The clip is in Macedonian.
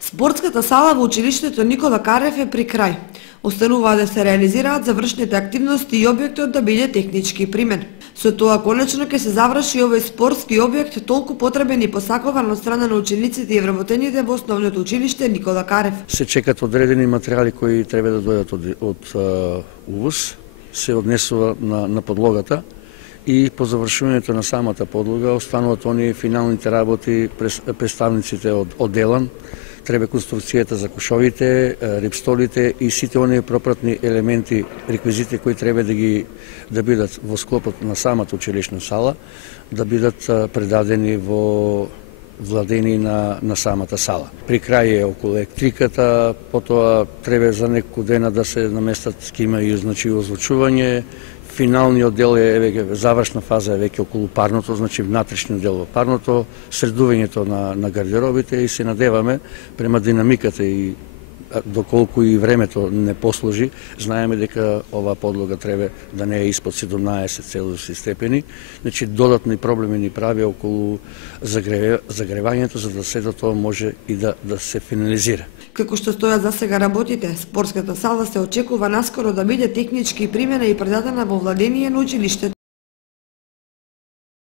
Спортската сала во училиштето Никола Карев е при крај. Останува да се реализираат завршните активности и објектот да биде технички примен. Со тоа конечно ќе се заврши овој спортски објект толку потребен и посакуван од страна на учениците и вработените во основното училиште Никола Карев. Се чекат одредени материјали кои треба да дојдат од увоз, се однесува на подлогата и по завршувањето на самата подлога остануваат оние финалните работи, представниците од одделан, треба конструкцијата за кошовите, рипстолите и сите оние пропратни елементи, реквизити кои треба да бидат во склопот на самата училишна сала, да бидат предадени во владени на самата сала. При крај е околу електриката, потоа треба за неколку дена да се наместат скима и озвучување. Финалниот дел е веќе завршна фаза, е веќе околу парното, значи внатрешниот дел во парното, средувањето на гардеробите и се надеваме према динамиката и доколку и времето не послужи, знаеме дека оваа подлога треба да не е испод 17 целзиусни степени, значи додатни проблеми ни прави околу загревањето за да сето тоа може и да се финализира. Како што стојат за сега работите, спортската сала се очекува наскоро да биде технички примена и предадена во владение на училиштето.